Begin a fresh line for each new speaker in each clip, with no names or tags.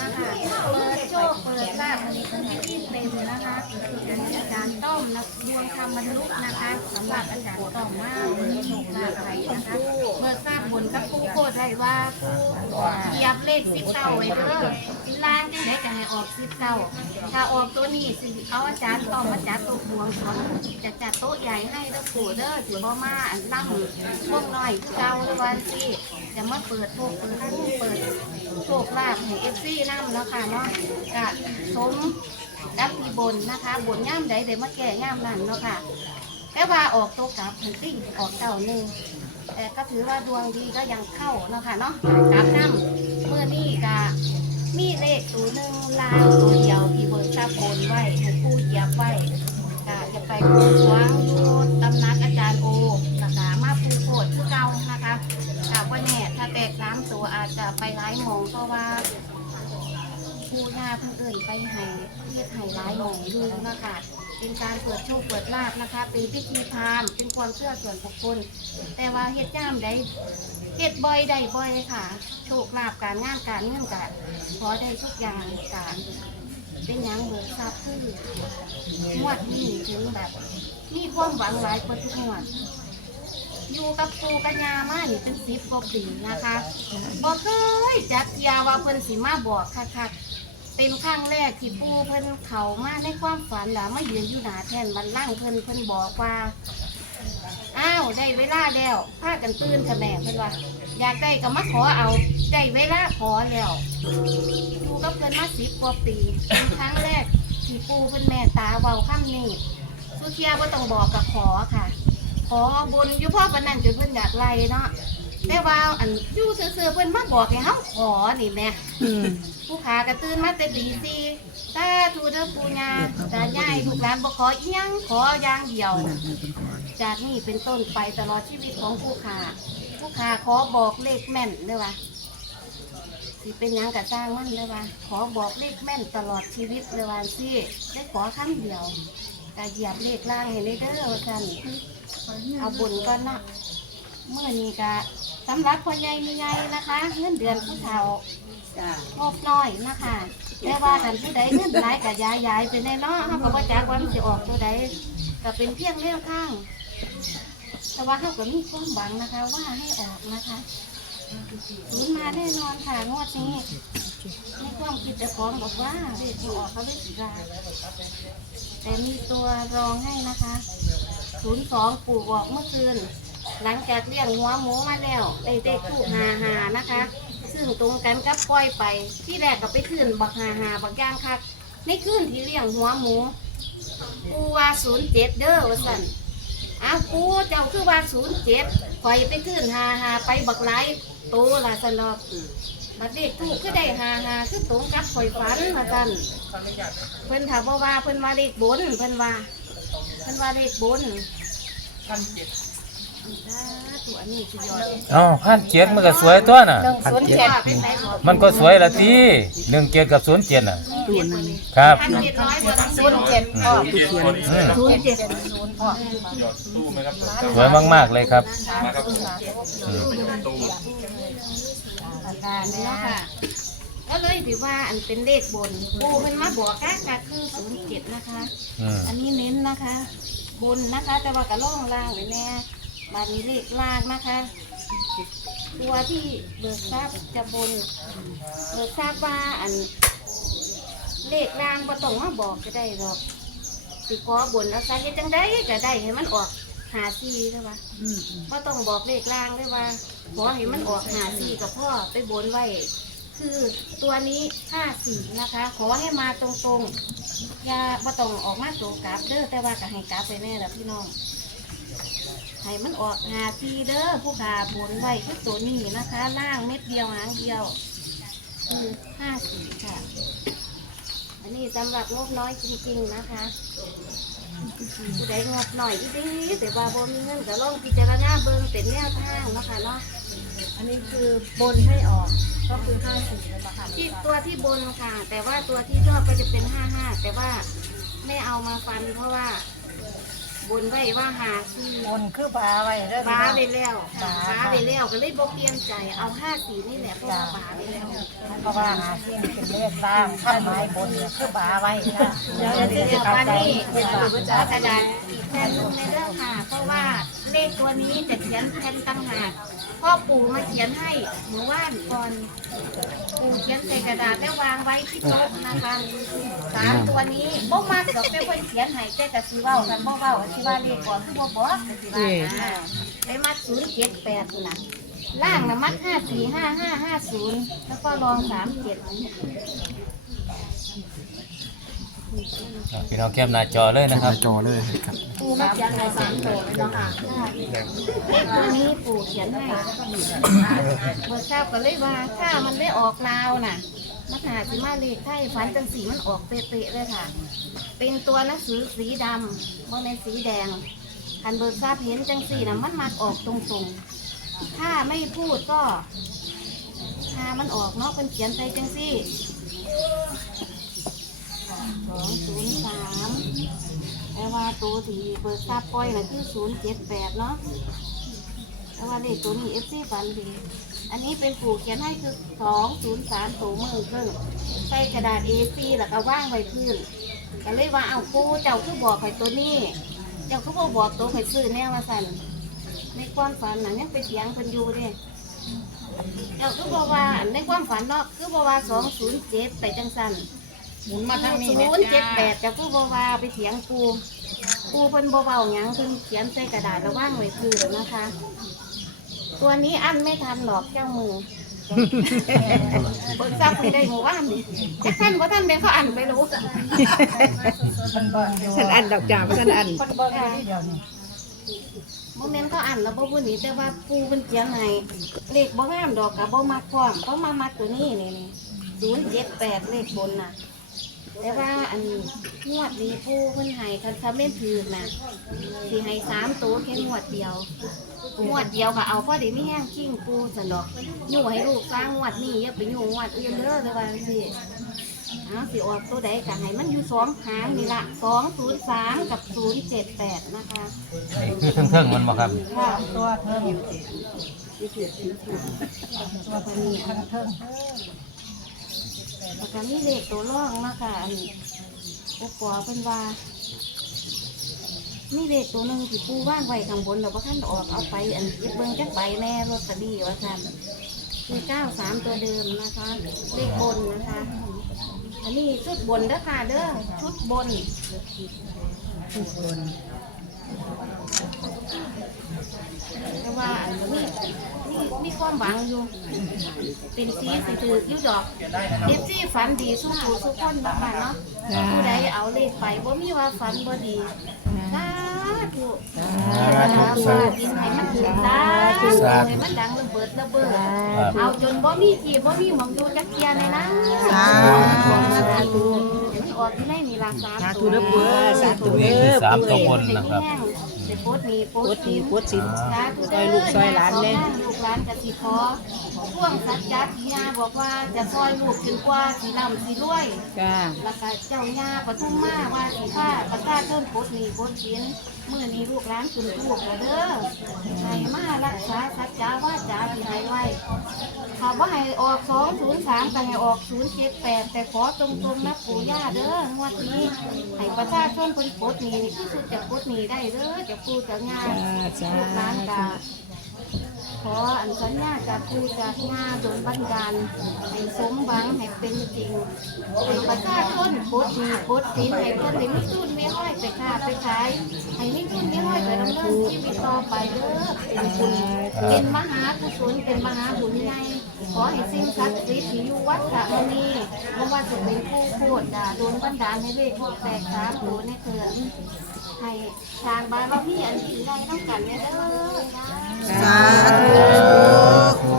นะคะเปิดโชคเปิดลาภ อันนี้เป็นที่เต็มนะคะอันนี้อาจารย์ต้อมนะดวงธรรมบรรลุนะคะสำหรับอาจารย์ต้อมมากมีโชคลาภอะไรนะคะเมื่อทราบบนกับผู้โคตรได้ว่าผู้เหยียบเลขสิบเก้าไว้เด้อล้านที่ไหนจะให้ออกสิบเก้าถ้าออกตัวนี้สิเอาอาจารย์ต้อมมาจัดโต๊ะบวงเขาจะจัดโต๊ะใหญ่ให้เด้อปู่เด้อถือบ่มาอันนั่งพวกน้อยเก่าวันที่จะมาเปิดโต๊ะเปิดตู้เปิดโชคลาภให้เอฟซีน้ำแล้วค่ะเนาะกะสมดับที่บนนะคะบนย่ามใดเดี๋ยวมาแก่ย่ามนั้นเนาะค่ะ แต่ว่าออกตัวกลับหันติ้งออกเก่าหนึ่งแต่ก็ถือว่าดวงดีก็ยังเข้าเนาะค่ะเนาะกลับน้ำเมื่อนี่กะมีเลขตัวหนึ่งลาวตัวเดียวที่เบิกทราบนไว้ห้ผู้เหยียบไว้กะจะไปบวงสรวงอยู่ตำนักอาจารย์โอนะคะมาปูโคดคือเก่านะคะค่ะว่าแน่ถ้าแตกสามตัวอาจจะไปร้ายมองเพราะว่า ผู้ย่าเพิ่งเอื่นไปให้เรียกให้ร้ายหมองดูนะคะเป็นการเปิดโชคเปิดลาบนะคะ เป็นพิธีพราหมณ์เป็นความเชื่อส่วนบุคคล แต่ว่าเฮ็ดย่ามได้เฮ็ดบ่อยได้บ่อยค่ะ โชคลาภการงานการเงินการขอได้ทุกอย่างการเป็นหยังเบิกทรัพย์คืองวดนี้ถึงแบบมีความหวังหลายกว่าทุกงวด อยู่กับปูกัญญามานี่เป็นสิบกว่าปีนะคะบอกเคยจักเทียว่าเพิ่นสิมาบอกคักๆ เป็นครั้งแรกที่ปูเพิ่นเขามาในความฝันหล่ะมายืนอยู่หน้าแท่นบันล่งก์เพิ่นเพิ่นบอกว่าอ้าวได้เวลาแล้วพากันตื่นค่ะแม่เพิ่นว่า อยากได้ก็มาขอเอาได้เวลาขอแล้วอยู่กับเพิ่นมาสิบกว่าปีเป็นครั้งแรกที่ปูเพิ่นแม่ตาเว้าคำนี้สุเทียบ่ต้องบอกกับขอค่ะ ขอบนอยู่พ่อปานนั้นจนเพิ่นอยากไล่เนาะ แต่ว่าอันอยู่ซื่อๆเพิ่นมาบอกให้เฮาขอนี่แหม่
อืม
ผู้ขากระตื่นมาแต่ตีสี่ตาทูเด้อปู่ย่าตายายลูกหลานบ่ขออีหยังขออย่างเดียว จากนี้เป็นต้นไปตลอดชีวิตของผู้ขาผู้ขาขอบอกเลขแม่นเลยว่าสิเป็นหยังกะสร้างมันเลยว่าขอบอกเลขแม่นตลอดชีวิตเลยว่าสิได้ขอครั้งเดียวกะเหยียบเลขล่างให้ได้เด้อว่าซั่นเอาบุญก่อนเนาะเมื่อนี้ก็ สำหรับพ่อใหญ่มีใหญ่นะคะ เงินเดือนผู้เฒ่า
จ้าง
บน้อยนะคะแต่ว่ากันผู้ใดเงินหลายก็ย้ายย้ายๆไปในเนาะเขาก็ว่าจากว่ามันจะออกตัวใดก็เป็นเพียงเลี้ยวข้างแต่ว่าเขาก็มีความหวังนะคะ ว่าให้ออกนะคะศูนย์มาแน่นอนค่ะงวดนี้ในความคิดเจะของบอกว่าเลขที่ออกเขาเลขสีดาแต่มีตัวรองให้นะคะ ศูนย์สองปลูกออกเมื่อคืน หลังจากเลี้ยงหัวหมูมาแล้วได้เด็กถูกหาหานะคะ ซึ่งตรงกันกับปล่อยไป ที่แรกก็ไปขึ้นบักหาหาบักย่างคักในคืนที่เลี้ยงหัวหมูปูว่าศูนย์เจ็ดเด้อว่าสันอ้าวปูเจ้าคือว่าศูนย์เจ็ดคอยไปขึ้นหาหาไปบักไหลโตละสนอกบัดเด็กถูกคือได้หาหาคือตรงกับคอยฝันมาสันเพิ่นถามว่าเพิ่นว่าเลขบนเพิ่นว่าเพิ่นว่าเลขบนตันนี้คือยอด
เอ้าพันเจ็ดมันก็สวยตัวน่ะ
หนึ่งศูนย์เจ็ดมั
นก็สวยละทีหนึ่งเจ็ดกับศูนย์เจ็ดน่ะ
ตัวนั้น
ครับ
พันเจ็ดศูนย์เจ็ดพ่อ
อืม
ศูนย์เจ็ดศูนย์พ่อ
สวยมากๆเลยครับอืม
อาการนี้เนาะค่ะ ก็เลยถือว่าอันเป็นเลขบนปูมันมาบอกค่ะก็คือศูนย์เจ็ดนะคะ
อืม
อันนี้เน้นนะคะ บนนะคะ แต่ว่ากระล่องล่างไว้แน่ บานี้เลขล่างนะคะ ตัวที่เบิกทราบจะบน เบิกทราบว่าอัน เลขล่างบ่ต้องมาบอกก็ได้หรอกสิขอบนแล้วใส่เฮ็ดจังได้ก็ได้ให้มันออกหาซีใช่ปะ
อืมอืม
บ่ต้องบอกเลขล่างเลยว่าขอให้มันออกหาซีกับพ่อไปบนไว้ คือตัวนี้ห้าสี่นะคะ ขอให้มาตรงๆอย่าบ่ต้องออกมาตัวกลับเด้อแต่ว่าก็ให้กลับไปแน่ละพี่น้อง ให้มันออกหาทีเด้อผู้ขาบนไว้คือตัวนี้นะคะ ล่างเม็ดเดียวหางเดียวคือห้าสีค่ะ อันนี้สำหรับงบน้อยจริงๆนะคะผู้ใดงบหน่อยดีๆแต่ว่าบ่มีเงินก็ลองพิจารณาเบิ่งเป็นแนวทางนะคะเนาะ
อันนี้คือบนให้ออกก็คือห้าสี่เลยป่ะคะ
ที่ตัวที่บนค่ะ แต่ว่าตัวที่ชอบก็จะเป็นห้าห้าแต่ว่าไม่เอามาฟันเพราะว่า บนไว้ว่าหาซื้อบ
นคือปลาไว้เด้อ
บ้า
พี่
ไป
น้อง
แล้วบ้าไปแล้วก็เลยบ่เปลี่ยนใจเอาห้าสีนี่แหละเพราะว่าบ้าไปแล้ว
เพราะว่าหาสิ่งเป็นเลขล่างข้าไม้บนเนี่ยคือปลาไว้นะ
เดี๋ยวจะเดี๋ยววันนี้เอากระดาษอีกแผ่นหนึงในเรื่องค่ะเพราะว่า เลขตัวนี้จะเขียนแผ่นต่างหากพ่อปู่มาเขียนให้หมู่บ้านก่อนปู่เขียนใส่กระดาษแล้ววางไว้ที่โต๊ะนะคะสามตัวนี้บ่มาดอกเป็นคนเขียนให้แต่กะสิเว้ากันบ่เว้าสิว่าเลขก่อนคือบ่บอกกะสิว่านะได้มา078น่ะล่างนะมัด545550แล้วก็รอง37
อะ พี่น้องแคปหน้าจอเลยนะครับ
จอเลยครับ
ปูมาเขียนในสามตัวเลยเนาะค่ะ
เลขตัวนี้ปู่เขียนให้เมื่อเช้าก็เลยว่าถ้ามันไม่ออกลาวน่ะมัหาสิมาเลขไทยฝันจังสีมันออกเป๊ะๆเลยค่ะ เป็นตัวหนังสือสีดำบนในสีแดงคันเบิร์ทราบเห็นจังสีน่ะมันมักออกตรงๆ ถ้าไม่พูดก็ถ้ามันออกเนาะเป็นเขียนใส่จังสี่ สองศูนย์สามแต่ว่าตัวที่เบิร์ทราบปล่อยน่ะคือศูนย์เจ็ดแปดเนาะแต่ว่าเลขตัวนี้เอฟซีฟันดี อันนี้เป็นปู่เขียนให้คือสองศูนย์สามตัวมือครึ่งใส่กระดาษ A4 แล้วก็ว่างไว้พื้นก็เลยว่าเอาปู่เจ้าคือบอกไข่ตัวนี้ เจ้าคือบอกบอกตัวไข่ซื้อแน่มาสั่นในความฝันน่ะยังไปเถียงคนอยู่เด้เจ้าคือบอกว่าในความฝันเนาะคือบอกว่าสองศูนย์เจ็ดไปจังสั่น
หมุนมาทางนี้
ศูนย์เจ็ดแปดเจ้าคือบอกว่าไปเถียงปูปูเพิ่นเบาๆหยังเพิ่นเขียนใส่กระดาษแล้วว่างไว้พื้นนะคะ ตัวนี้อันไม่ทันหรอกเจ้ามือเบิกทราบไปได้หมู่บ้านนี่แต่ท่านว่าท่านเป็นเขาอ่านไปรู้
ฉันอันดอกจ่าว่าฉันอัน
คนเบิ่งอยู่ที่เดียวนี่
โมเมนต์เขาอ่านแล้วบ่พูดนี่แต่ว่าปูเป็นเขียนให้เลขบ่งามดอกกับบ่มักพร้อมเขามามักตัวนี้นี่นี่ศูนย์เจ็ดแปดเลขบนน่ะ แต่ว่าอันงวดนี้ปูเพิ่นให้คันคาเม่นถือน่ะสิให้สามตัวแค่งวดเดียวงวดเดียวก็เอาพอดีไม่แห้งขิ้งปูสันดอกอยู่ให้ลูกสร้างงวดนี้อย่าไปอยู่งวดอื่นเด้อเลยว่าจังซี่เอาสิออกตัวใดก็ให้มันอยู่สองหางนี่ละสองศูนย์สามกับศูนย์เจ็ดแปดนะคะ
นี่คือเทิงๆมันบ่ครับ
ค่ะ
ตัวเพิ่ม
ตัวตัวนี้
ทั้งเทิง
แล้วก็มีเลขตัวร่องนะคะอันนี้อุปกรณ์เป็นว่ามีเลขตัวหนึ่งที่ปูว่างไว้ข้างบนแต่ว่าท่านออกเอาไปอันเก็บเบิ้งจักใบแน่รถตะดีว่าท่านคือเก้าสามตัวเดิมนะคะ เลขบนนะคะ อันนี้ชุดบนเด้อค่ะเด้อชุดบน แต่ว่าอันนี้นี่นี่ความหวังอยู่ เป็นสีสีถืออยู่ดอกเอฟซีฝันดีสู้ผู้สู้คนบ้างเนาะผู้ใดเอาเลขไปบ่มีว่าฝันบ่ดีสาธุสาธุดินให้มันถึงสาธุ ให้มันดังระเบิดระเบิด
ครับ
เอาจนบ่มีที่บ่มีหมองอยู่จักเทียเลยนะสาธุ ออกที่ไหนนี่ล่ะสา
สา
ธุ
ธุเด้อเพื่อสาธุเด้
นี่คือ
อ
สาม
เพื่
ตัว
อบ
นนะครับ
เด็กโพดมีโพ
ป
ด
วด
ที
ทีปวดสิน
สาธุ
ซอยลูกซอยหลานเด้
ลูกหลานกะสิขอพ่วงสัจจะที่ยาบอกว่าจะซอยลูกจนกว่าสิร่ำสิรวย
จ้า
แล้วก็เจ้าย่าปทุมมาว่าสิค่าประชาชนโพดหนีโพดสินเมื่อนี้ลูกหลานคุณลูกแล้วเด้อให้มารักษาสัจจาว่าจาที่ให้ไว้ถ้าว่าให้ออกสองศูนย์สามก็ให้ออกศูนย์เจ็ดแปดแต่ขอตรงๆนะปู่ย่าเด้องวดนี้ให้ประชาชนคนโพดหนีนี่สุดจะโพดหนีได้เด้อจะปู่จะงา
จ้าจ้า
ลูกหลานกาขออันสัญญาจากผู้จากงาโดนบันดาลให้สมหวังให้เป็นจริงให้ประชาชนโพดดีโพดสินให้เพื่อนได้มีทุน ขายให้มีทุนไม่ห้อยไปดำเนินชีวิตต่อไปเด้อเป็นบุญเป็นมหากุศลเป็นมหาบุญใหญ่ขอให้สิ่งศักดิ์สิทธิ์ที่อยู่วัดสระมณีไม่ว่าจะเป็นผู้พูดด่าโดนบันดาลให้เลขพวกแตกสามตัวในเถื่อนให้ทางบารมีอันยิ่งใหญ่ต้องกันเนี่ยเด้อ
สาธุ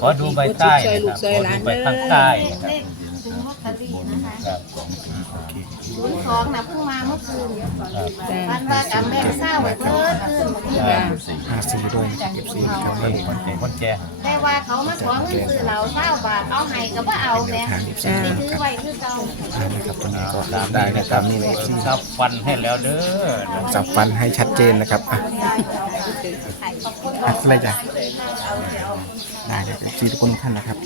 ขอดูใบใต้นะครับขอดูใบ
เด้อ
ข้างใต้นะครับ
ขถึงล อตเตอรี่นะคะ
ครับ
โอเค
ศูนย์สองนะเพิ่งมาเมื่อคืน
ครับ
พันว่ากำแบ่งเศร้าไว้เพิ่มขึ้น
อ่า
ห้าสี่ด้วยเก็บสี่ครับ
คนคนแก่คนแก่
แต่ว่าเขามาขอเงินซื้อเราเศร้าบาทเอาให้ก็บ่เอาแหม่
ทางเก็บสี่
ไป
นะ
ถือ
ครับ
ไว้คือเก่า
นะครับตัวนี้ก็
ตาม
ได้
นี้
นะ
นะ
ค
ค
รั
รั
บบนี่เลยสี่
จับฟันให้แล้วเด้อ
จับฟันให้ชัดเจนนะครับอะอะอะไรจ้ะได้เดี๋ยวเก็บสี่ทุกคนทุกท่านนะครับ